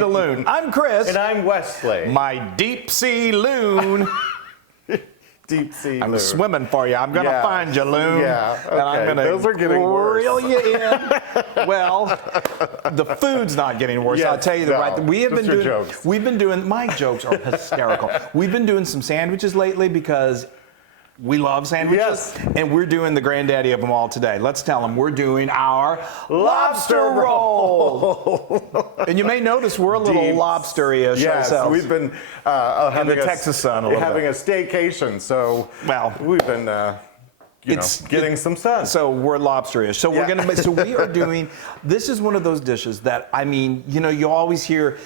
to Loon. I'm Chris. And I'm Wesley. My deep sea loon. Deep sea I'm Loon. swimming for you. I'm going to find you, Loon. Yeah, okay. And I'm going Those are getting worse. reel you in. Well, the food's not getting worse. Yes, I'll tell you the no, right. We've been doing. My jokes are hysterical. We've been doing some sandwiches lately because we love sandwiches, yes. And we're doing the granddaddy of them all today. Let's tell them we're doing our lobster roll. And you may notice we're a little lobster-ish ourselves. We've been having the Texas sun having a staycation, so we've been getting some sun. So we're lobster-ish. So we're gonna. So we are doing. This is one of those dishes that you always hear.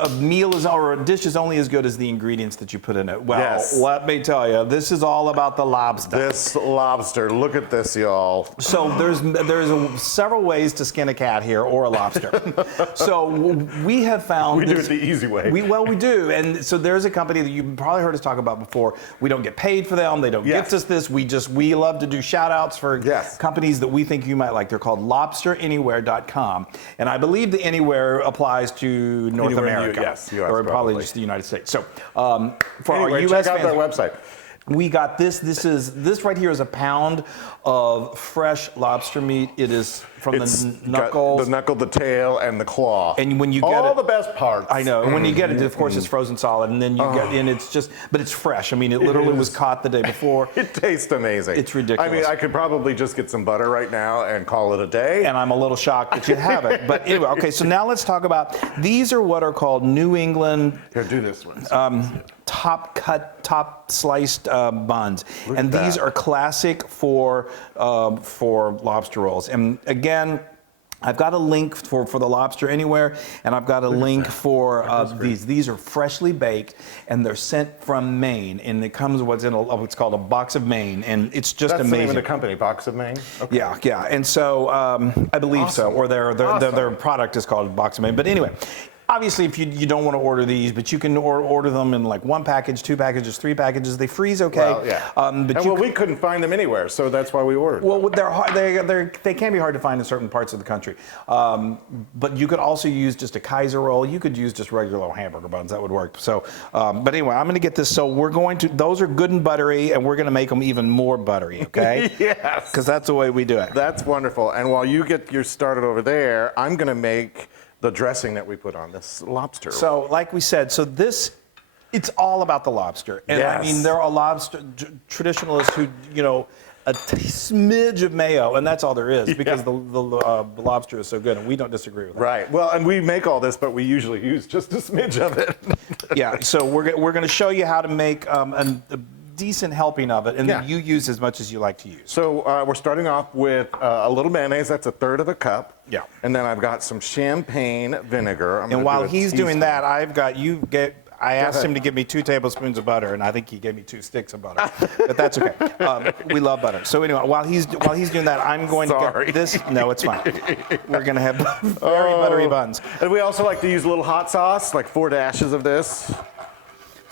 A meal is or a dish is only as good as the ingredients that you put in it. Well, let me tell you, this is all about the lobster. This lobster, look at this, y'all. So there's several ways to skin a cat here or a lobster. So we have found we do it the easy way. We do, and so there's a company that you've probably heard us talk about before. We don't get paid for them. They don't gift us this. We love to do shout outs for companies that we think you might like. They're called lobsteranywhere.com, and I believe the anywhere applies to North America, US or probably just the United States. So for our US check out fans, their website. We got this. This right here is a pound of fresh lobster meat. It is from the knuckles, the knuckle, the tail, and the claw. And when you get all the best parts. I know. And when you get it, of course, it's frozen solid, and then you get in. It's just, but it's fresh. I mean, it literally was caught the day before. It tastes amazing. It's ridiculous. I mean, I could probably just get some butter right now and call it a day. And I'm a little shocked that you haven't. But anyway, okay. So now let's talk about these are what are called New England. Here, do this one. Top sliced buns, and these are classic for lobster rolls. And again, I've got a link for the Lobster Anywhere, and I've got a link for these. These are freshly baked, and they're sent from Maine, and it comes what's called a box of Maine, and it's just amazing. That's the name of the company, Box of Maine. Okay. Yeah, and so I believe so, or their product is called Box of Maine. But anyway. Obviously, if you don't want to order these, but you can order them in like 1 package, 2 packages, 3 packages. They freeze okay. Well, we couldn't find them anywhere, so that's why we ordered. Well, they can be hard to find in certain parts of the country. But you could also use just a Kaiser roll. You could use just regular hamburger buns. That would work. So, but anyway, I'm going to get this. So those are good and buttery, and we're going to make them even more buttery, okay? Yes. Because that's the way we do it. That's wonderful. And while you get your started over there, I'm going to make the dressing that we put on this lobster. So, like we said, it's all about the lobster. And I mean, there are lobster traditionalists who, a smidge of mayo, and that's all there is because the lobster is so good, and we don't disagree with that. Right. Well, and we make all this, but we usually use just a smidge of it. Yeah. So we're going to show you how to make a decent helping of it, and then you use as much as you like to use. So we're starting off with a little mayonnaise. That's 1/3 of a cup. Yeah. And then I've got some champagne vinegar. And while he's doing that, I asked him to give me 2 tablespoons of butter, and I think he gave me 2 sticks of butter. But that's okay. We love butter. So anyway, while he's doing that, I'm going to get this. No, it's fine. We're going to have very buttery buns. And we also like to use a little hot sauce, like 4 dashes of this.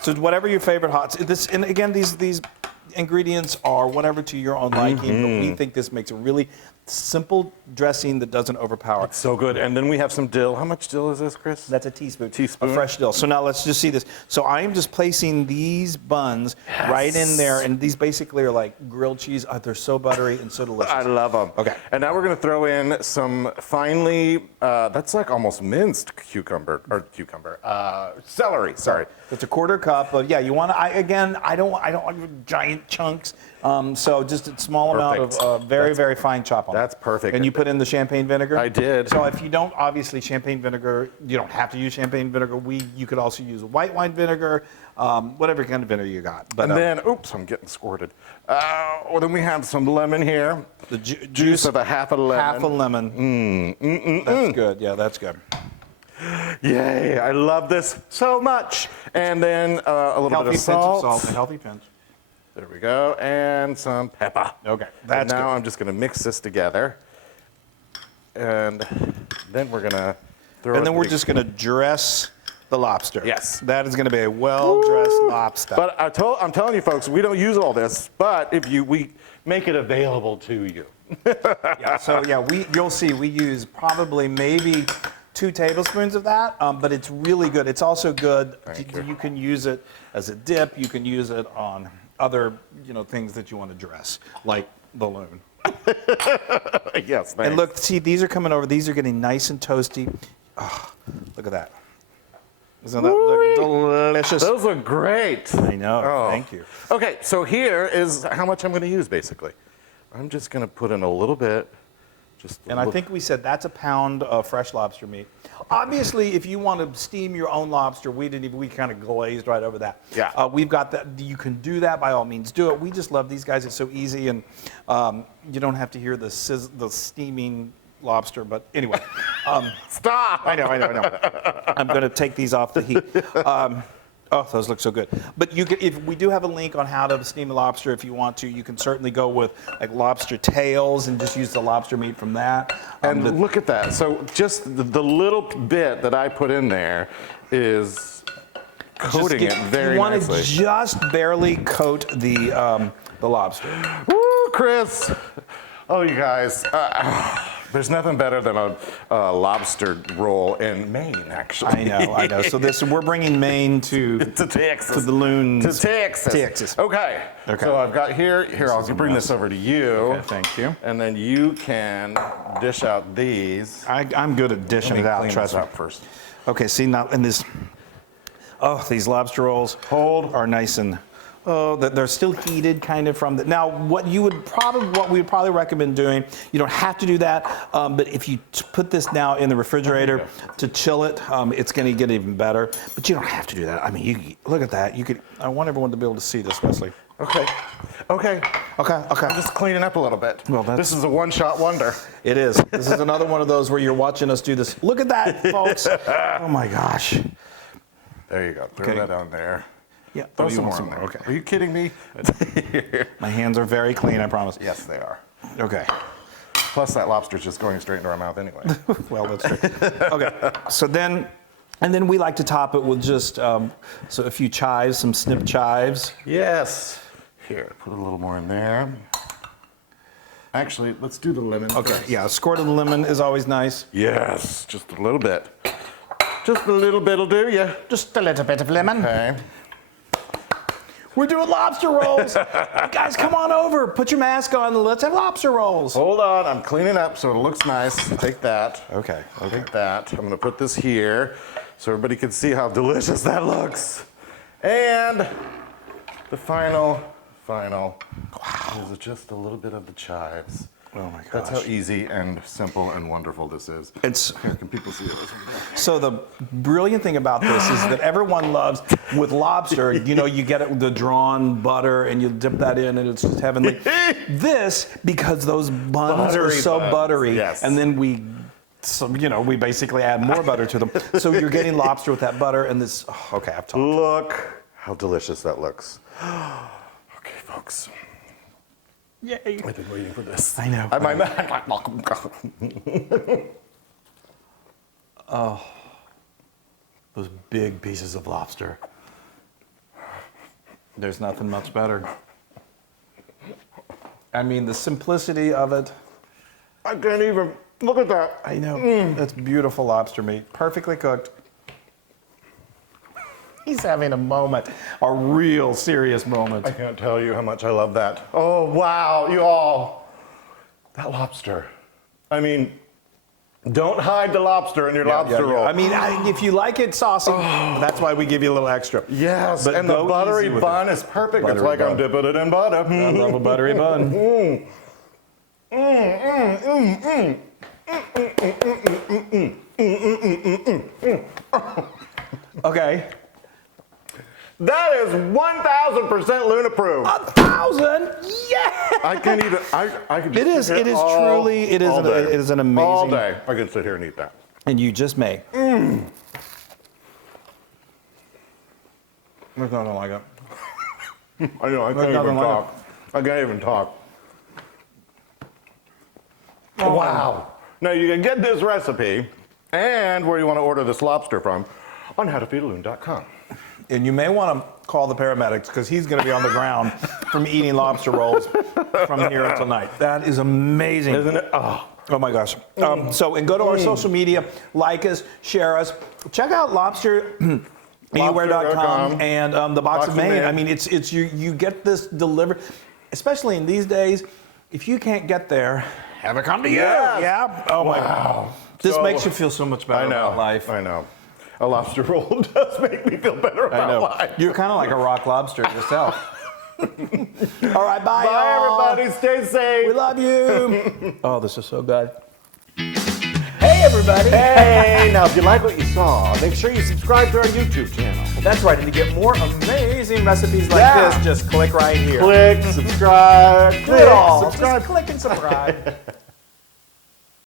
So whatever your favorite and again, these ingredients are whatever to your own liking, but we think this makes a really simple dressing that doesn't overpower. It's so good. And then we have some dill. How much dill is this, Chris? That's a teaspoon. Of fresh dill. So now let's just see this. So I am just placing these buns right in there, and these basically are like grilled cheese. They're so buttery and so delicious. I love them. Okay. And now we're going to throw in some finely, that's like almost minced celery, sorry. It's a 1/4 cup of, you want to, I don't want giant chunks. So just a small amount of very fine chop on it. That's perfect. And you put in the champagne vinegar? I did. So if you don't, obviously champagne vinegar, you don't have to use champagne vinegar. You could also use white wine vinegar, whatever kind of vinegar you got. But, and then, oops, I'm getting squirted. Well, then we have some lemon here. The juice of a half a lemon. Half a lemon. That's good. Yeah, that's good. Yay, I love this so much. And then a little bit of salt. A healthy pinch. There we go, and some pepper. Okay, that's good. Now I'm just going to mix this together, and then we're going to throw. And then we're just going to dress the lobster. Yes, that is going to be a well-dressed lobster. But I'm telling you, folks, we don't use all this, but we make it available to you. So you'll see we use probably maybe 2 tablespoons of that, but it's really good. It's also good. Thank you. You can use it as a dip. You can use it on other, things that you want to dress, like the Loon. Yes, thanks. And look, see, these are coming over. These are getting nice and toasty. Oh, look at that. Isn't that look delicious? Those look great. I know. Oh. Thank you. Okay, so here is how much I'm going to use, basically. I'm just going to put in a little bit. And I think we said that's a pound of fresh lobster meat. Obviously, if you want to steam your own lobster, we kind of glazed right over that. Yeah. We've got that. You can do that, by all means, do it. We just love these guys. It's so easy, and you don't have to hear the steaming lobster. But anyway. Stop! I know. I'm going to take these off the heat. Oh, those look so good. But if we do have a link on how to steam a lobster, if you want to, you can certainly go with like lobster tails and just use the lobster meat from that. And look at that. So just the little bit that I put in there is coating it very you want nicely. to just barely coat the lobster. Woo, Chris! Oh, you guys. There's nothing better than a lobster roll in Maine, actually. I know. So we're bringing Maine to Texas. to the Loon. To Texas. Okay. So I've got here, I'll bring this over to you. Okay, thank you. And then you can dish out these. I'm good at dishing it out. Clean Trust this me. up first. Okay. See now, and these lobster rolls are nice and. Oh, they're still heated, kind of from the. Now, what we would probably recommend doing, you don't have to do that, but if you put this now in the refrigerator to chill it, it's going to get even better. But you don't have to do that. I mean, look at that. I want everyone to be able to see this, Wesley. Okay. I'm just cleaning up a little bit. Well, this is a one-shot wonder. It is. This is another one of those where you're watching us do this. Look at that, folks. Oh my gosh. There you go. Throw that on there. Yeah. Throw you some want more on there. Okay. Are you kidding me? My hands are very clean, I promise. Yes, they are. Okay. Plus, that lobster's just going straight into our mouth anyway. Well, that's true. Okay. So then we like to top it with just a few chives, some snip chives. Yes. Here, put a little more in there. Actually, let's do the lemon. Okay. first. Yeah. A squirt of the lemon is always nice. Yes, just a little bit. Just a little bit'll do, yeah. Just a little bit of lemon. Okay. We're doing lobster rolls. Guys, come on over. Put your mask on and let's have lobster rolls. Hold on, I'm cleaning up so it looks nice. Take that. Okay. Take that. I'm gonna put this here so everybody can see how delicious that looks. And the final is just a little bit of the chives. Oh my gosh. That's how easy and simple and wonderful this is. Here, can people see this? So the brilliant thing about this is that everyone loves, with lobster, you get it with the drawn butter and you dip that in and it's just heavenly. This, because those buns are so buttery, yes. and then we basically add more butter to them. So you're getting lobster with that butter and this, okay, I've talked. Look how delicious that looks. Okay, folks. Yay. I've been waiting for this. I know. Oh, those big pieces of lobster. There's nothing much better. I mean, the simplicity of it. I can't even, look at that. I know. That's beautiful lobster meat. Perfectly cooked. He's having a moment, a real serious moment. I can't tell you how much I love that. Oh, wow, you all. That lobster. I mean, don't hide the lobster in your lobster roll. I mean, if you like it saucy, that's why we give you a little extra. Yes, But and the go buttery easy with bun it. is perfect. Buttery It's like I'm bun. dipping it in butter. I love a buttery bun. Okay. That is 1,000% Loon approved. 1,000? Yeah! I can't even, I could It is. sit It here is all- truly. It is. all day. It is an amazing. All day. I can sit here and eat that. And you just may. There's nothing like it. I know, I can't nothing even like talk. I can't even talk. Wow. Now you can get this recipe and where you want to order this lobster from on howtofeedaloon.com. And you may want to call the paramedics because he's going to be on the ground from eating lobster rolls from here until night. That is amazing. Isn't it? Oh. Oh my gosh. And go to our social media, like us, share us. Check out lobster.anywhere.com and the Box of Maine. I mean, it's you get this delivered, especially in these days. If you can't get there, have it come to you. Yes. Yeah. Oh my God. This makes you feel so much better about life. I know. A lobster roll does make me feel better about life. You're kind of like a rock lobster yourself. All right, bye, Bye, y'all. everybody. Stay safe. We love you. Oh, this is so good. Hey, everybody. Hey, now if you like what you saw, make sure you subscribe to our YouTube channel. That's right. And to get more amazing recipes like this, just click right here. Click, subscribe, Do it all. subscribe. Just click and subscribe.